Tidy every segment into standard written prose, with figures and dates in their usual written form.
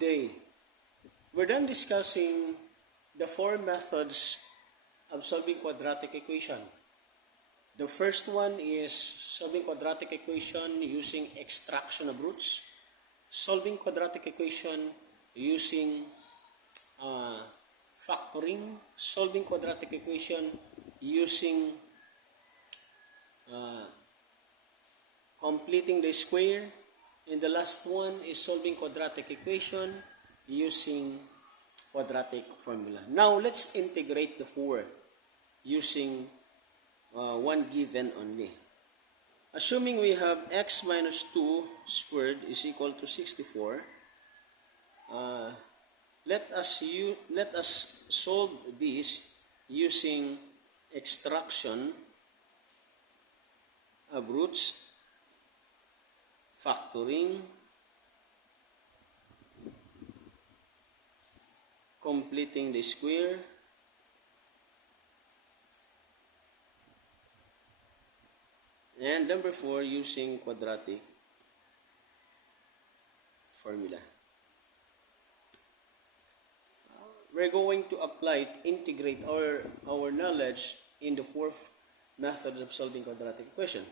Good day. We're done discussing the four methods of solving quadratic equation. The first one is solving quadratic equation using extraction of roots, solving quadratic equation using factoring, solving quadratic equation using completing the square, and the last one is solving quadratic equation using quadratic formula. Now let's integrate the four using one given only. Assuming we have x minus 2 squared is equal to 64, let us solve this using extraction of roots, factoring, completing the square, and number 4, using quadratic formula. We're going to apply, integrate our knowledge in the fourth method of solving quadratic equation.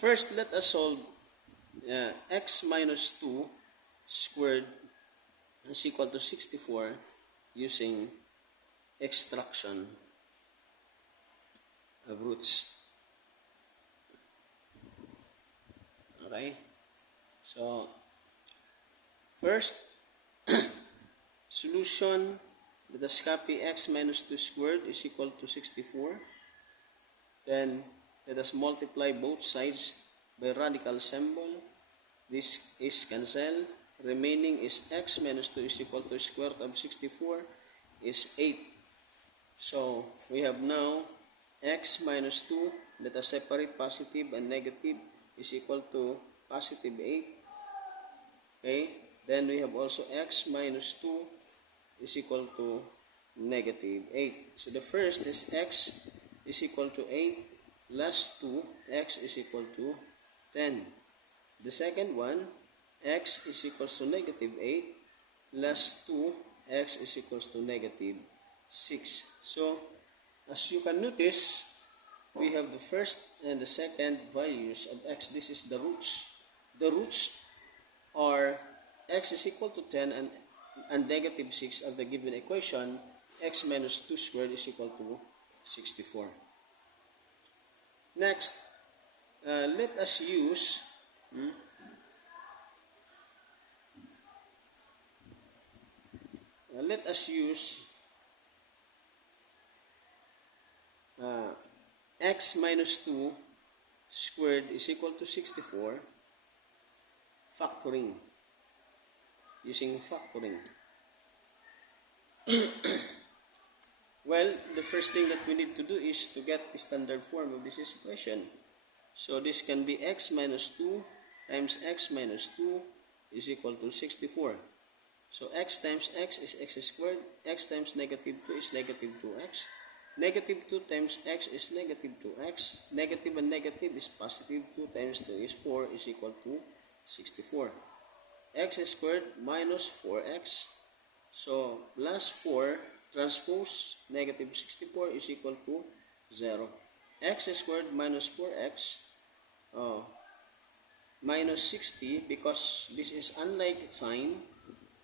First, let us solve x minus 2 squared is equal to 64 using extraction of roots. Okay, so first solution, let us copy x minus 2 squared is equal to 64. Then let us multiply both sides by radical symbol. This is cancelled. Remaining is x minus 2 is equal to square root of 64 is 8. So we have now x minus 2. Let us separate positive and negative is equal to positive 8. Okay. Then we have also x minus 2 is equal to negative 8. So the first is x is equal to 8 plus 2, x is equal to 10. The second one, x is equals to negative 8 plus 2, x is equals to negative 6. So, as you can notice, we have the first and the second values of x. This is the roots. The roots are x is equal to 10 and negative 6 of the given equation. X minus 2 squared is equal to 64. Next, let us use x minus 2 squared is equal to 64 factoring, using factoring. Well, the first thing that we need to do is to get the standard form of this expression. So this can be x minus 2 times x minus 2 is equal to 64. So x times x is x squared, x times negative 2 is negative 2x, negative 2 times x is negative 2x, negative and negative is positive, 2 times 2 is 4 is equal to 64. X squared minus 4x, so plus 4 transpose negative 64 is equal to 0. X squared minus 4x minus 60, because this is unlike sign,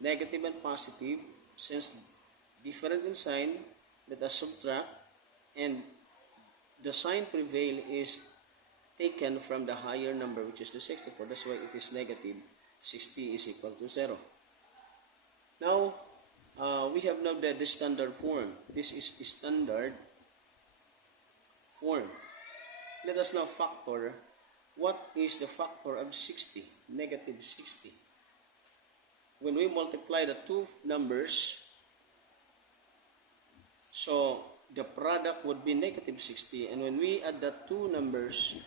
negative and positive, since different in sign, let us subtract, and the sign prevail is taken from the higher number, which is the 64. That's why it is negative 60 is equal to 0. Now, we have now the standard form. This is standard form. Let us now factor. What is the factor of 60? Negative 60. When we multiply the two numbers, so the product would be negative 60. And when we add the two numbers,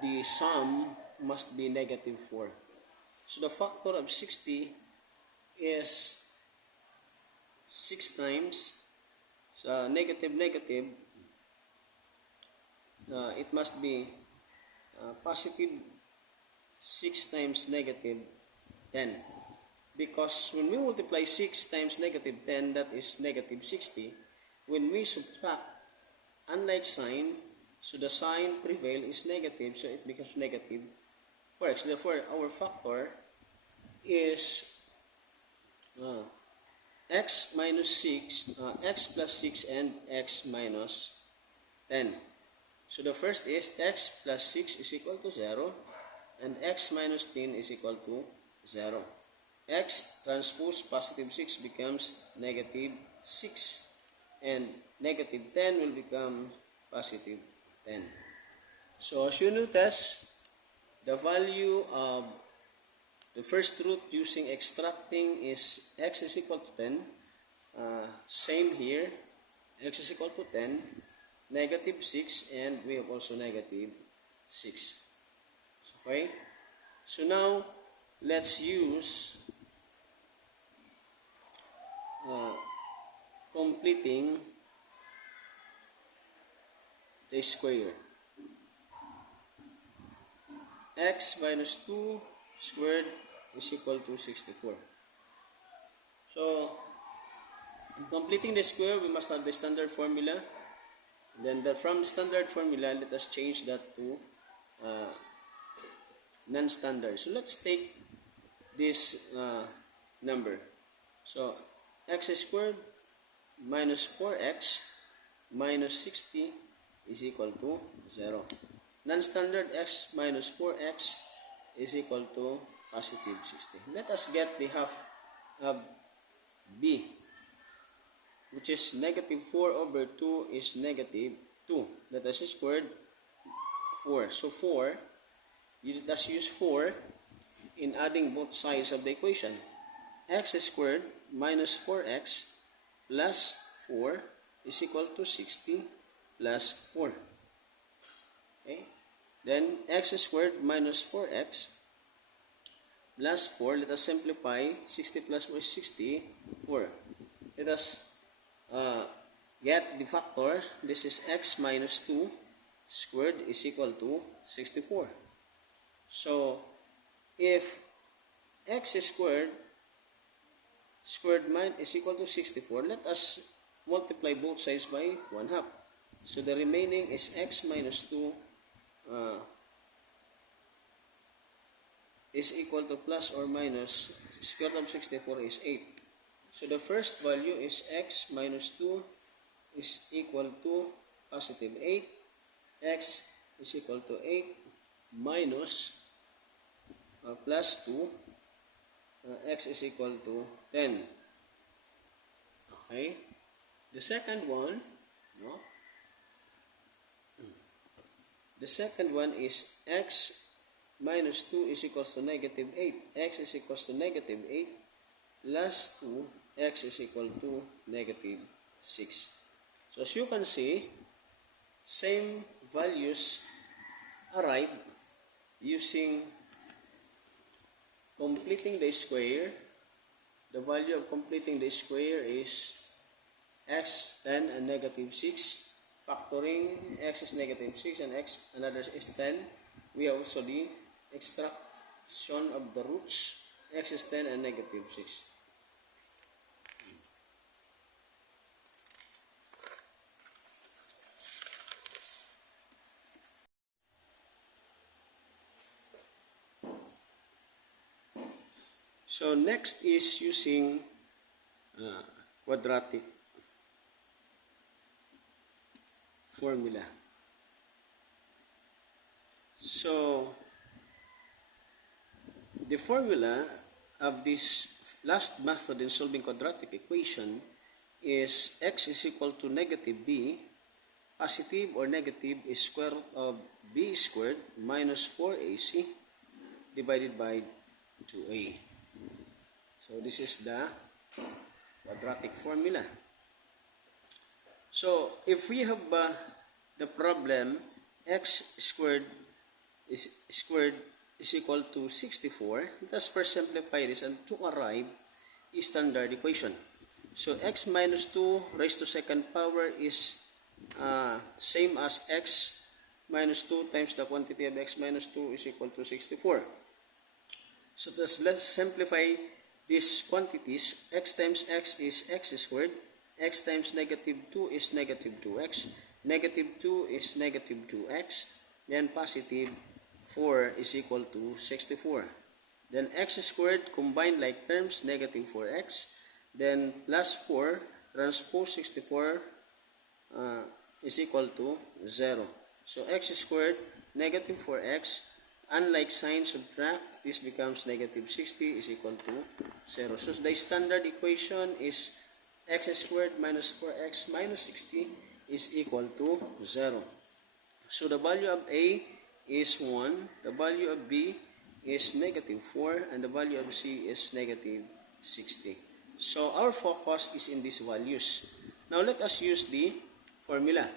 the sum must be negative 4. So the factor of 60 is 6 times, so negative, it must be positive 6 times negative 10. Because when we multiply 6 times negative 10, that is negative 60. When we subtract, unlike sign, so the sign prevail is negative, so it becomes negative 4x. Therefore, our factor is x minus 6, x plus 6 and x minus 10. So the first is x plus 6 is equal to 0 and x minus 10 is equal to 0. X transpose positive 6 becomes negative 6 and negative 10 will become positive 10. So as you notice, the value of the first root using extracting is x is equal to 10. Same here, x is equal to 10, negative 6, and we have also negative 6. Okay? So now, let's use completing the square. X minus 2 squared is equal to 64. So, in completing the square, we must have the standard formula. Then from standard formula, let us change that to non-standard. So let's take this number. So x squared minus 4x minus 60 is equal to 0. Non-standard x minus 4x is equal to positive 60. Let us get the half of b, which is negative 4 over 2 is negative 2. Let us squared 4. So 4, let us use 4 in adding both sides of the equation. X squared minus 4x plus 4 is equal to 60 plus 4. Okay? Then x squared minus 4x plus 4, let us simplify. 60 plus 4 is 64. Let us get the factor. This is x minus 2 squared is equal to 64. So, if x squared is equal to 64, let us multiply both sides by 1/2. So, the remaining is x minus 2 is equal to plus or minus square root of 64 is 8. So, the first value is x minus 2 is equal to positive 8. X is equal to 8 minus plus 2. X is equal to 10. Okay. The second one, no? The second one is x minus 2 is equals to negative 8. X is equals to negative 8 plus 2. X is equal to negative 6. So as you can see, same values arrive using completing the square. The value of completing the square is x 10 and negative 6. Factoring, x is negative 6 and x another is 10. We have also the extraction of the roots. X is 10 and negative 6. So next is using quadratic formula. So the formula of this last method in solving quadratic equation is x is equal to negative b. Positive or negative is square root of b squared minus 4ac divided by 2a. So this is the quadratic formula. So if we have the problem x squared is equal to 64, let us first simplify this and to arrive a standard equation. So x minus 2 raised to second power is same as x minus 2 times the quantity of x minus 2 is equal to 64. So let's simplify these quantities, x times x is x squared, x times negative 2 is negative 2x, negative 2 is negative 2x, then positive 4 is equal to 64. Then x squared combined like terms, negative 4x, then plus 4 transpose 64 is equal to 0. So x squared, negative 4x, unlike sign subtract, this becomes negative 60 is equal to 0. So the standard equation is x squared minus 4x minus 60 is equal to 0. So the value of A is 1, the value of B is negative 4, and the value of C is negative 60. So our focus is in these values. Now let us use the formula.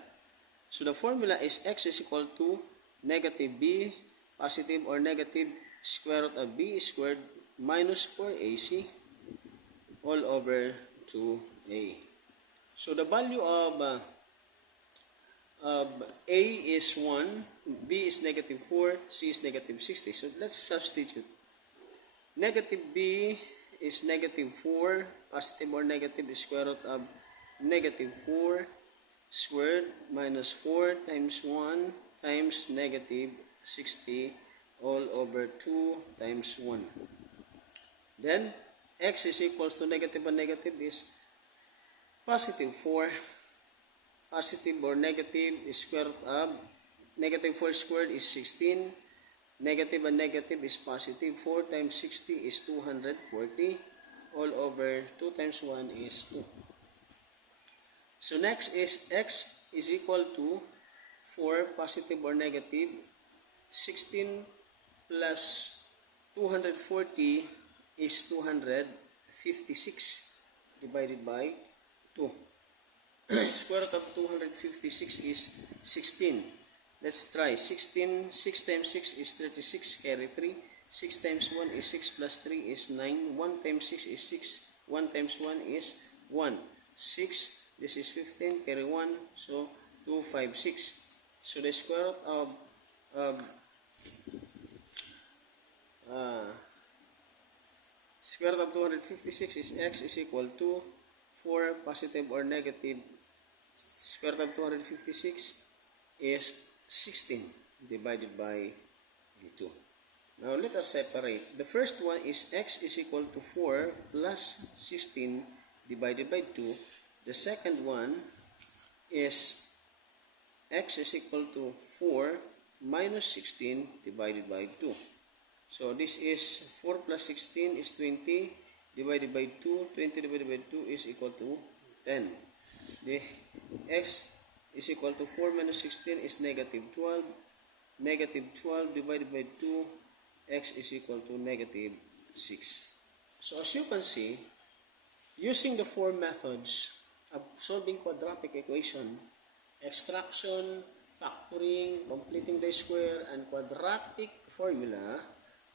So the formula is x is equal to negative b positive or negative square root of b squared minus 4ac all over 2a. So the value of a is 1, b is negative 4, c is negative 60. So let's substitute. Negative b is negative 4, positive or negative square root of negative 4 squared minus 4 times 1 times negative 60 all over 2 times 1. Then x is equals to negative and negative is positive 4. Positive or negative square root of negative 4 squared is 16. Negative and negative is positive. 4 times 60 is 240. All over 2 times 1 is 2. So next is x is equal to 4 positive or negative. 16 plus 240 is 256 divided by 2. Square root of 256 is 16. Let's try. 16, 6 times 6 is 36, carry 3. 6 times 1 is 6 plus 3 is 9. 1 times 6 is 6. 1 times 1 is 1. 6, this is 15, carry 1. So 256. So the square root of square root of 256 is x is equal to 4 positive or negative square root of 256 is 16 divided by 2. Now let us separate. The first one is x is equal to 4 plus 16 divided by 2. The second one is x is equal to 4 minus 16 divided by 2. So this is 4 plus 16 is 20 divided by 2. 20 divided by 2 is equal to 10. The x is equal to 4 minus 16 is negative 12. Negative 12 divided by 2, x is equal to negative 6. So as you can see, using the four methods of solving quadratic equation, extraction, factoring, completing the square, and quadratic formula,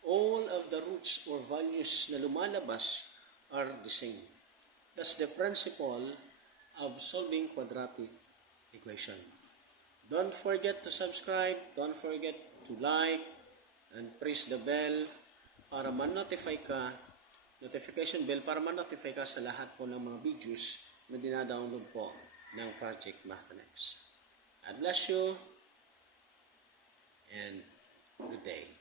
all of the roots or values na lumalabas are the same. That's the principle of solving quadratic equation. Don't forget to subscribe, don't forget to like, and press the bell para ma-notify ka, notification bell para ma-notify ka sa lahat po ng mga videos na dinadownload po ng Project Mathematics. God bless you and good day.